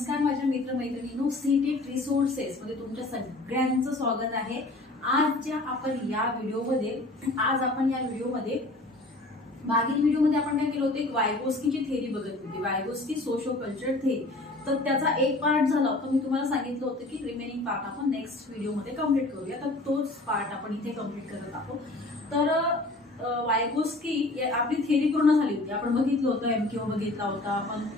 नमस्कार माझ्या मित्रमैत्रिणींनो, CTET resources मध्ये तुमच्या सगळ्यांचं स्वागत आहे। आज या व्हिडिओमध्ये मागील व्हिडिओमध्ये आपण काय केलं होतं, एक वायगोस्कीची थेरी बघत होती, वायगोस्की सोशो कल्चर थेरी। तर त्याचा एक पार्ट झाला होता, मी तुम्हाला सांगितलं होतं की रिमेनिंग पार्ट आपण नेक्स्ट व्हिडिओमध्ये कंप्लीट करूया। तर तोच पार्ट आपण इथे कंप्लीट करत आहोत। तर वायगोस्की आपली थेरी पूर्ण झाली होती। आपण बघितलं होतं, एमक्यू बघितला होता, आपण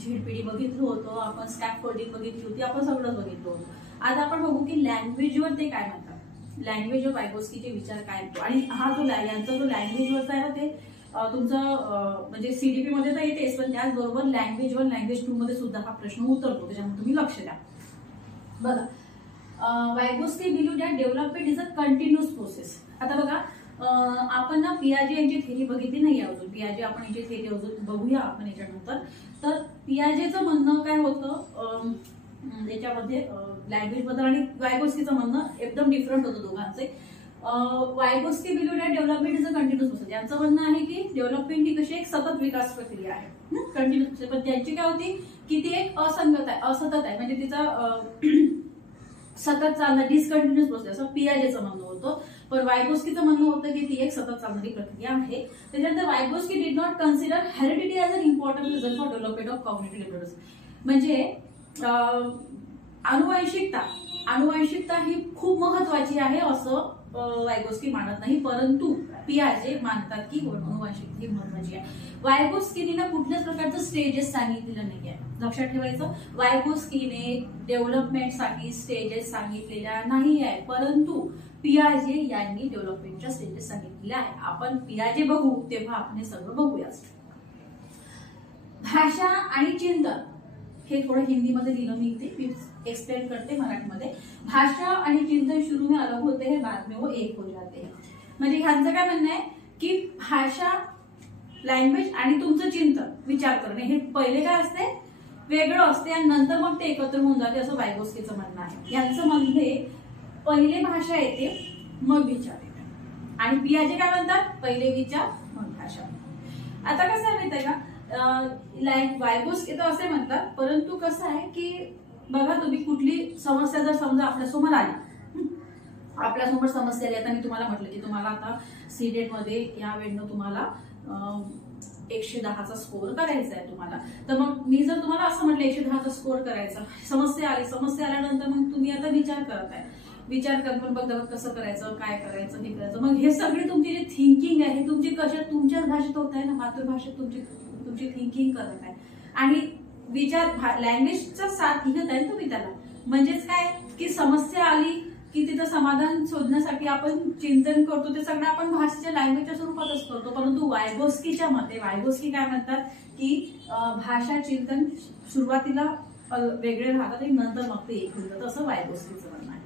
झेडपीडी बघितलं होतं, आपण स्कॅफोल्डिंग बघितली होती, आपण सगळं बघितलं होतं। आज आपण बघू की लँग्वेजवर ते काय म्हणतात, लँग्वेजवर वायगोस्कीचे विचार काय आहेत। आणि हा जो यांचा जो लँग्वेजवरचा आहे ना, ते तुमचं म्हणजे सीडीपी मध्ये तर येतेच, पण त्याचबरोबर लँग्वेज 1 लँग्वेज 2 मध्ये सुद्धा हा प्रश्न उतरतो, त्याच्यामुळे तुम्ही लक्ष द्या। बघा, Vygotsky believe that development is a continuous process. आता बघा, आपण ना पियाजे यांची थेरी बघितली नाही अजून, पियाजे आपण यांची थेरी अजून बघूया आपण याच्यानंतर। तर पियाजेचं म्हणणं काय होतं याच्यामध्ये लँग्वेज बद्दल, आणि वायगोस्कीचं म्हणणं एकदम डिफरंट होतं दोघांचे। Vygotsky believe that development is a continuous process, यांचं म्हणणं आहे की डेव्हलपमेंट ही कशी एक सतत विकास प्रक्रिया आहे, कंटिन्युअस प्रोसेस। पण त्यांची काय होती की ती एक असतत आहे, म्हणजे तिचा सतत चालणारी डिसकंटिन्युअस प्रोसेस असं पियाजेचं म्हणणं होतं। पण वायगोस्कीचं म्हणणं होतं की ती एक सतत चालणारी प्रक्रिया आहे। त्याच्यानंतर Vygotsky did not consider heredity as an important reason for development of cognitive abilities, म्हणजे अनुवांशिकता ही खूप महत्वाची आहे असं वायगोस्की मानत नाही, परंतु पियाजे मानतात की अनुवांशिकता ही महत्वाची आहे। वायगोस्कीने ना कुठल्याच प्रकारचं स्टेजेस सांगितलेलं नाहीये, लक्षात ठेवायचं। वायगोस्कीने डेव्हलपमेंटसाठी स्टेजेस सांगितलेल्या नाही आहे, परंतु पियाजे यांनी डेव्हलपमेंटच्या स्टेजेस सांगितलेल्या आहे। आपण पियाजे बघू तेव्हा आपण हे सगळं बघूया। भाषा आणि चिंतन हे थोडं हिंदीमध्ये लिहिलं मी इथे, मी एक्सप्लेन करते मराठीमध्ये। भाषा आणि चिंतन शुरू में अलग होते हैं, बाद में वो एक हो जाते हैं। म्हणजे ह्यांचं काय म्हणणं आहे की भाषा, लँग्वेज आणि तुमचं चिंतन, विचार करणे हे पहिले काय असते, वेगळं असते, आणि नंतर मग ते एकत्र होऊन जाते असं वायगोस्कीचं म्हणणं आहे। यांचं म्हणणे पहिले भाषा येते मग विचार येते, आणि पियाजे काय म्हणतात, पहिले विचार मग भाषा। आता कसं आहे माहिती आहे का, वायगोस्की तर असे म्हणतात, परंतु कसं आहे की बघा, तुम्ही कुठली समस्या जर समजा आपल्यासमोर आली, आपल्यासमोर समस्या आली, आता मी तुम्हाला म्हटलं की तुम्हाला आता सीडेट मध्ये या वेळेनं तुम्हाला 110चा स्कोर करायचा आहे तुम्हाला। तर मग मी जर तुम्हाला असं म्हटलं 110चा स्कोर करायचा, समस्या आल्यानंतर मग तुम्ही आता विचार करत आहे, विचार करत पण बघा कसं करायचं, काय करायचं, हे करायचं। मग हे सगळी तुमची जी थिंकिंग आहे तुमची कशात, तुमच्याच भाषेत होत आहे ना, मातृभाषेत तुमची थिंकिंग करत आहे, आणि विचार लँग्वेजचा साथ घेत आहे तुम्ही त्याला। म्हणजेच काय की समस्या आली की तिचं समाधान शोधण्यासाठी आपण चिंतन करतो, ते सगळं आपण भाषेच्या लँग्वेजच्या स्वरूपातच करतो। परंतु वायगोस्कीच्या मते, वायगोस्की काय म्हणतात की भाषा चिंतन सुरुवातीला वेगळे राहतात आणि नंतर मग ते एक होतात, असं वायगोस्कीचं म्हणणं आहे।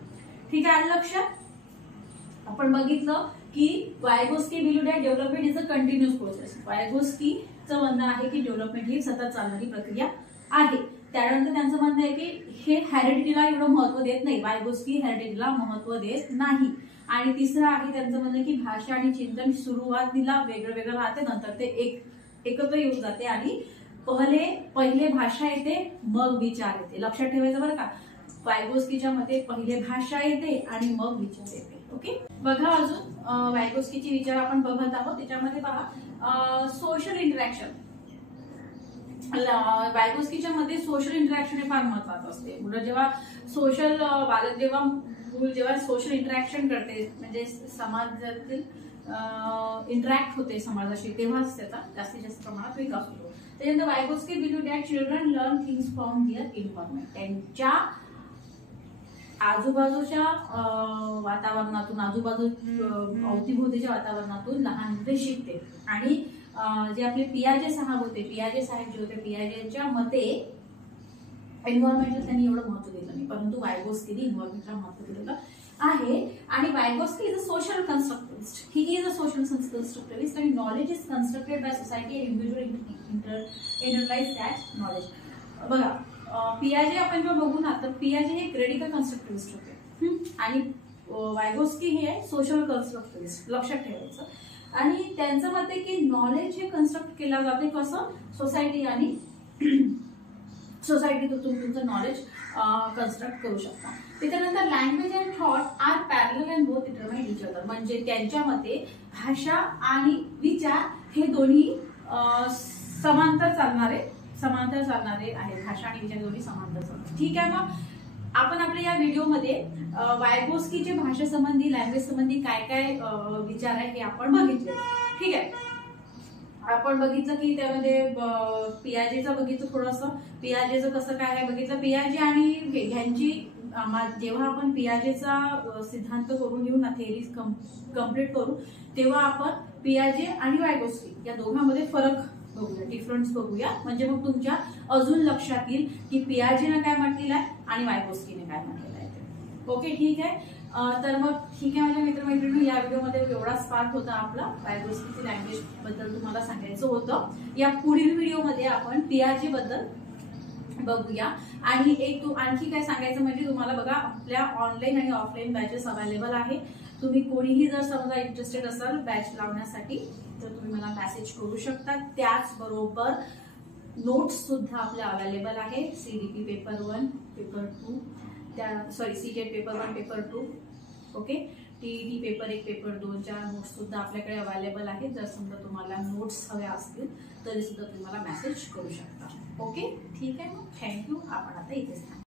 ठीक आहे, लक्षात। आपण बघितलं की Vygotsky believe that development is a continuous process. वायगोस्कीचं म्हणणं आहे की डेव्हलपमेंट ही सतत चालणारी प्रक्रिया आहे। त्यानंतर त्यांचं म्हणणं आहे की हे हेरिडिटीला एवढं महत्व देत नाही, वायगोस्की हेरिडिटीला महत्व देत नाही। आणि तिसरं आहे त्यांचं म्हणणं की भाषा आणि चिंतन सुरुवातीला वेगळं राहते, नंतर ते एकत्र येऊन जाते, आणि पहिले भाषा येते मग विचार येते, लक्षात ठेवायचं बरं का। वायगोस्कीच्या मते पहिले भाषा येते आणि मग विचार येते। ओके, बघा अजून वायगोस्कीचे विचार आपण बघत आहोत। त्याच्यामध्ये पहा, सोशल इंटरॅक्शन। वायगोस्कीच्या मध्ये सोशल इंटरॅक्शन हे फार महत्वाचं असते। मुलं जेव्हा जेव्हा सोशल इंटरॅक्शन करते, म्हणजे समाजातील इंटरॅक्ट होते समाजाशी, तेव्हाच त्याचा जास्तीत जास्त प्रमाणात विकास होतो। त्यानंतर Vygotsky believe that children learn things from their environment, त्यांच्या आजूबाजूच्या वातावरणातून, अवतीभोवतीच्या वातावरणातून लहान मुले शिकते। आणि जे आपले पियाजे साहेब जे होते, पियाजेच्या मते एन्व्हायरमेंटला त्यांनी एवढं महत्व दिलं नाही, परंतु वायगोस्कीने एन्व्हायरमेंटला महत्व दिलेलं आहे। आणि Vygotsky is a social constructivist, he is a social constructivist, आणि knowledge is constructed by society and individual internalise that knowledge. बघा, पियाजे आपण जेव्हा बघू ना, तर पियाजे हे क्रिटिकल कन्स्ट्रक्टिव्हिस्ट होते, आणि वायगोस्की हे सोशल कन्स्ट्रक्टिव्हिस्ट, लक्षात ठेवायचं। आणि त्यांचं मत आहे की नॉलेज हे कन्स्ट्रक्ट केलं जाते कसं, सोसायटी आणि सोसायटीतून तुम्ही तुमचं नॉलेज कन्स्ट्रक्ट करू शकता. त्याच्यानंतर language and thought are parallel and both determine each other, म्हणजे त्यांच्या मते भाषा आणि विचार हे दोन्ही समांतर चालणारे आहेत. भाषा आणि विचार दोन्ही समांतर चालतात. ठीक आहे, मग आपण आपल्या या व्हिडिओमध्ये वायगोस्कीचे भाषेसंबंधी लँग्वेज संबंधी काय काय विचार आहे हे आपण बघितले. ठीक आहे, आपण बघितलं की त्यामध्ये पियाजेचं बघितलं, थोडंसं पियाजेचं कसं काय आहे बघितलं. पियाजे आणि ह्यांची जेव्हा आपण पियाजेचा सिद्धांत करून घेऊ ना, थेअरी कम्प्लीट करू, तेव्हा आपण पियाजे आणि वायगोस्की या दोघांमध्ये फरक बघूया, डिफरन्स बघूया, म्हणजे मग तुमच्या अजून लक्षात येईल की पियाजेने काय म्हटलेलं आहे आणि वायगोस्कीने काय म्हटलेलं आहे. ओके, ठीक आहे. तर मग ठीक आहे माझ्या मित्रमैत्रिणी, या व्हिडिओमध्ये एवढाच पार्ट होता आपला वायगोस्कीची लँग्वेज बद्दल तुम्हाला सांगायचं होतं. या पुढील व्हिडिओमध्ये आपण पियाजे बद्दल बघूया. आणि आणखी काय सांगायचं म्हणजे तुम्हाला बघा, आपल्या ऑनलाईन आणि ऑफलाईन बॅचेस अवेलेबल आहे. तुम्ही कोणीही जर समजा इंटरेस्टेड असाल बॅच लावण्यासाठी तर तुम्ही मला मेसेज करू शकता. त्याचबरोबर नोट्स सुद्धा आपल्या अवेलेबल आहे. CDP paper 1 paper 2 CTET paper 1 paper 2, okay, TET paper 1 paper 2च्या नोट्स सुद्धा आपल्याकडे अवेलेबल आहेत. जर समजा तुम्हाला नोट्स हव्या असतील तरी सुद्धा तुम्ही मला मेसेज करू शकता. ओके, ठीक आहे, मग थँक्यू. आपण आता इथेच थांबू.